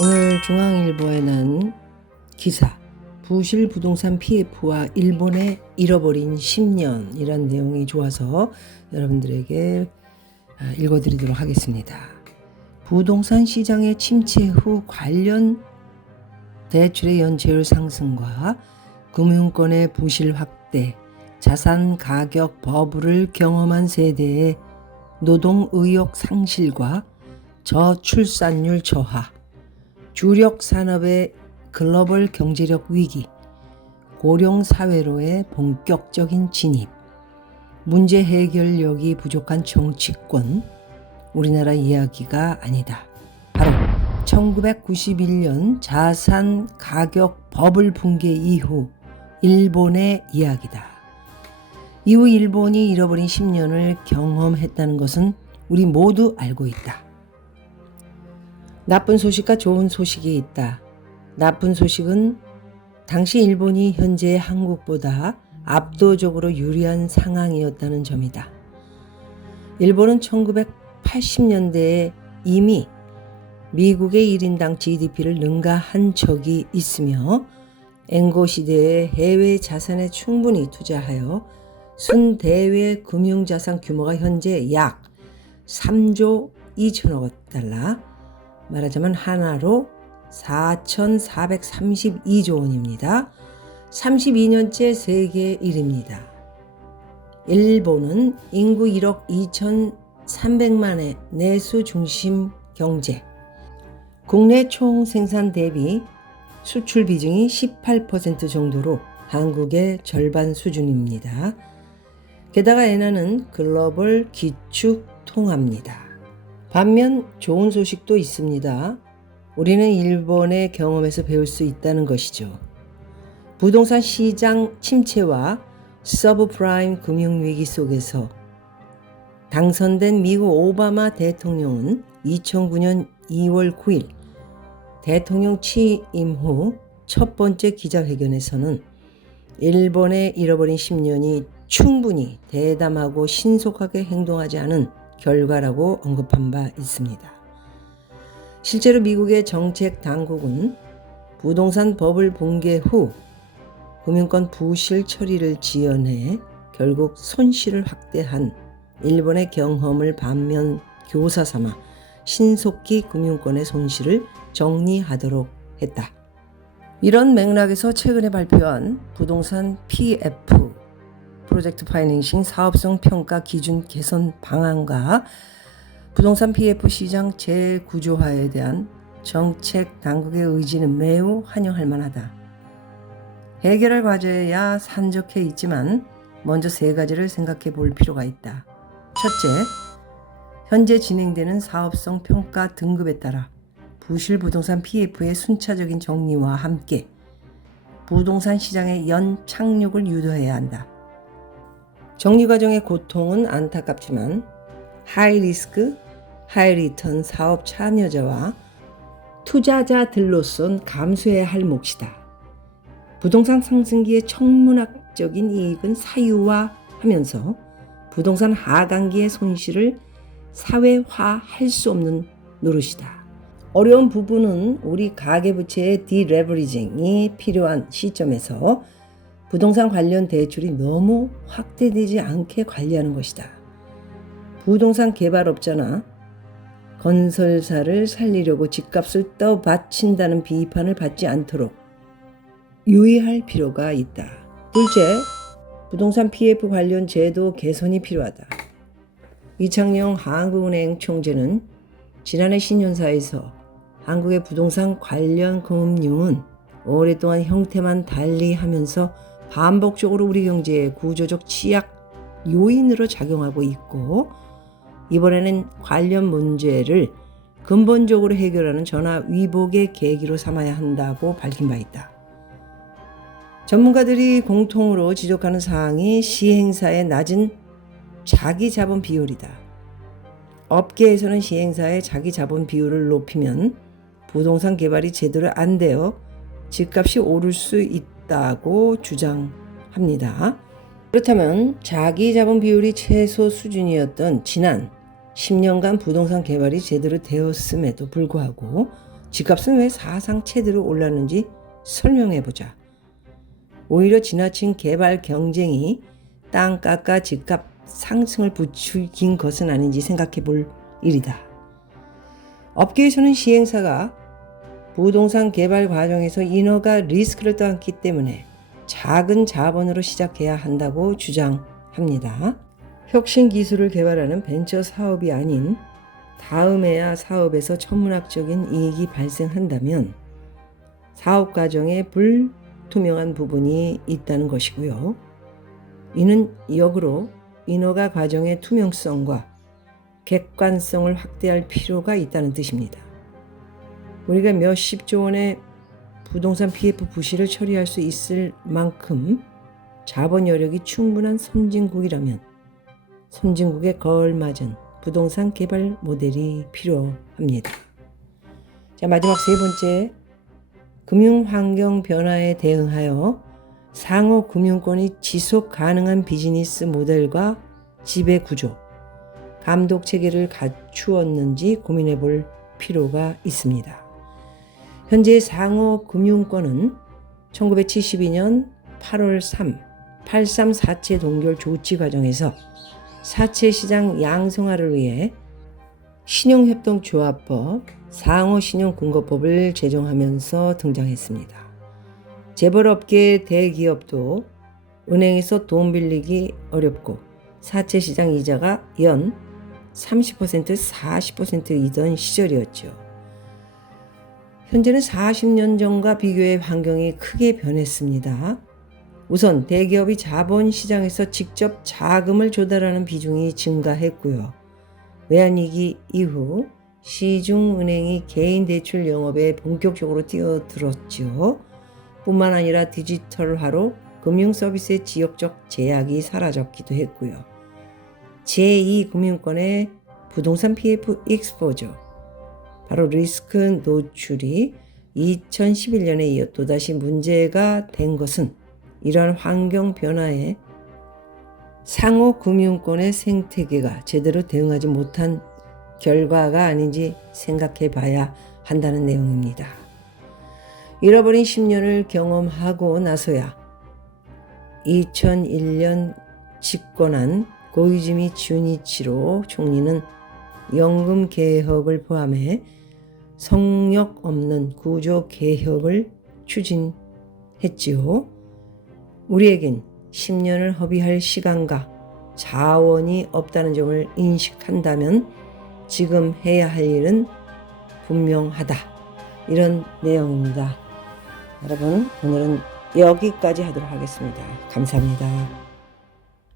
오늘 중앙일보에 난 기사 부실 부동산 PF와 일본의 잃어버린 10년이란 내용이 좋아서 여러분들에게 읽어드리도록 하겠습니다. 부동산 시장의 침체 후 관련 대출의 연체율 상승과 금융권의 부실 확대, 자산 가격 버블을 경험한 세대의 노동 의욕 상실과 저출산율 저하, 주력 산업의 글로벌 경제력 위기, 고령 사회로의 본격적인 진입, 문제 해결력이 부족한 정치권, 우리나라 이야기가 아니다. 바로 1991년 자산 가격 버블 붕괴 이후 일본의 이야기다. 이후 일본이 잃어버린 10년을 경험했다는 것은 우리 모두 알고 있다. 나쁜 소식과 좋은 소식이 있다. 나쁜 소식은 당시 일본이 현재 한국보다 압도적으로 유리한 상황이었다는 점이다. 일본은 1980년대에 이미 미국의 1인당 GDP를 능가한 적이 있으며 엔고 시대에 해외 자산에 충분히 투자하여 순대외 금융자산 규모가 현재 약 3조 2천억 달러, 말하자면 하나로 4,432조 원입니다. 32년째 세계 1위입니다. 일본은 인구 1억 2,300만의 내수 중심 경제, 국내 총 생산 대비 수출 비중이 18% 정도로 한국의 절반 수준입니다. 게다가 엔화는 글로벌 기축 통화입니다. 반면 좋은 소식도 있습니다. 우리는 일본의 경험에서 배울 수 있다는 것이죠. 부동산 시장 침체와 서브프라임 금융위기 속에서 당선된 미국 오바마 대통령은 2009년 2월 9일 대통령 취임 후 첫 번째 기자회견에서는 일본의 잃어버린 10년이 충분히 대담하고 신속하게 행동하지 않은 결과라고 언급한 바 있습니다. 실제로 미국의 정책 당국은 부동산 버블 붕괴 후 금융권 부실 처리를 지연해 결국 손실을 확대한 일본의 경험을 반면 교사 삼아 신속히 금융권의 손실을 정리하도록 했다. 이런 맥락에서 최근에 발표한 부동산 PF 프로젝트 파이낸싱 사업성 평가 기준 개선 방안과 부동산 PF 시장 재구조화에 대한 정책 당국의 의지는 매우 환영할 만하다. 해결할 과제야 산적해 있지만 먼저 세 가지를 생각해 볼 필요가 있다. 첫째, 현재 진행되는 사업성 평가 등급에 따라 부실 부동산 PF의 순차적인 정리와 함께 부동산 시장의 연착륙을 유도해야 한다. 정리 과정의 고통은 안타깝지만 하이 리스크, 하이 리턴 사업 참여자와 투자자들로선 감수해야 할 몫이다. 부동산 상승기의 천문학적인 이익은 사유화하면서 부동산 하강기의 손실을 사회화할 수 없는 노릇이다. 어려운 부분은 우리 가계부채의 디레버리징이 필요한 시점에서 부동산 관련 대출이 너무 확대되지 않게 관리하는 것이다. 부동산 개발업자나 건설사를 살리려고 집값을 떠받친다는 비판을 받지 않도록 유의할 필요가 있다. 둘째, 부동산 PF 관련 제도 개선이 필요하다. 이창용 한국은행 총재는 지난해 신년사에서 한국의 부동산 관련 금융은 오랫동안 형태만 달리하면서 반복적으로 우리 경제의 구조적 취약 요인으로 작용하고 있고 이번에는 관련 문제를 근본적으로 해결하는 전화위복의 계기로 삼아야 한다고 밝힌 바 있다. 전문가들이 공통으로 지적하는 사항이 시행사의 낮은 자기자본 비율이다. 업계에서는 시행사의 자기자본 비율을 높이면 부동산 개발이 제대로 안 되어 집값이 오를 수 있다고 주장합니다. 그렇다면 자기자본 비율이 최소 수준이었던 지난 10년간 부동산 개발이 제대로 되었음에도 불구하고 집값은 왜 사상 최대로 올랐는지 설명해보자. 오히려 지나친 개발 경쟁이 땅값과 집값 상승을 부추긴 것은 아닌지 생각해 볼 일이다. 업계에서는 시행사가 부동산 개발 과정에서 인허가 리스크를 떠안기 때문에 작은 자본으로 시작해야 한다고 주장합니다. 혁신 기술을 개발하는 벤처 사업이 아닌 다음에야 사업에서 천문학적인 이익이 발생한다면 사업 과정에 불투명한 부분이 있다는 것이고요. 이는 역으로 인허가 과정의 투명성과 객관성을 확대할 필요가 있다는 뜻입니다. 우리가 몇십조 원의 부동산 PF 부실을 처리할 수 있을 만큼 자본 여력이 충분한 선진국이라면 선진국에 걸맞은 부동산 개발 모델이 필요합니다. 자, 마지막 세 번째, 금융환경 변화에 대응하여 상호 금융권이 지속 가능한 비즈니스 모델과 지배 구조, 감독 체계를 갖추었는지 고민해 볼 필요가 있습니다. 현재 상호 금융권은 1972년 8월 8.3 사채 동결 조치 과정에서 사채 시장 양성화를 위해 신용협동조합법, 상호신용근거법을 제정하면서 등장했습니다. 재벌업계 대기업도 은행에서 돈 빌리기 어렵고 사채 시장 이자가 연 30%, 40%이던 시절이었죠. 현재는 40년 전과 비교해 환경이 크게 변했습니다. 우선 대기업이 자본시장에서 직접 자금을 조달하는 비중이 증가했고요. 외환위기 이후 시중은행이 개인 대출 영업에 본격적으로 뛰어들었죠. 뿐만 아니라 디지털화로 금융서비스의 지역적 제약이 사라졌기도 했고요. 제2금융권의 부동산 PF 익스포저, 바로 리스크 노출이 2011년에 이어 또다시 문제가 된 것은 이러한 환경 변화에 상호 금융권의 생태계가 제대로 대응하지 못한 결과가 아닌지 생각해 봐야 한다는 내용입니다. 잃어버린 10년을 경험하고 나서야 2001년 집권한 고이즈미 주니치로 총리는 연금 개혁을 포함해 성역 없는 구조 개혁을 추진했지요. 우리에겐 10년을 허비할 시간과 자원이 없다는 점을 인식한다면 지금 해야 할 일은 분명하다. 이런 내용입니다. 여러분, 오늘은 여기까지 하도록 하겠습니다. 감사합니다.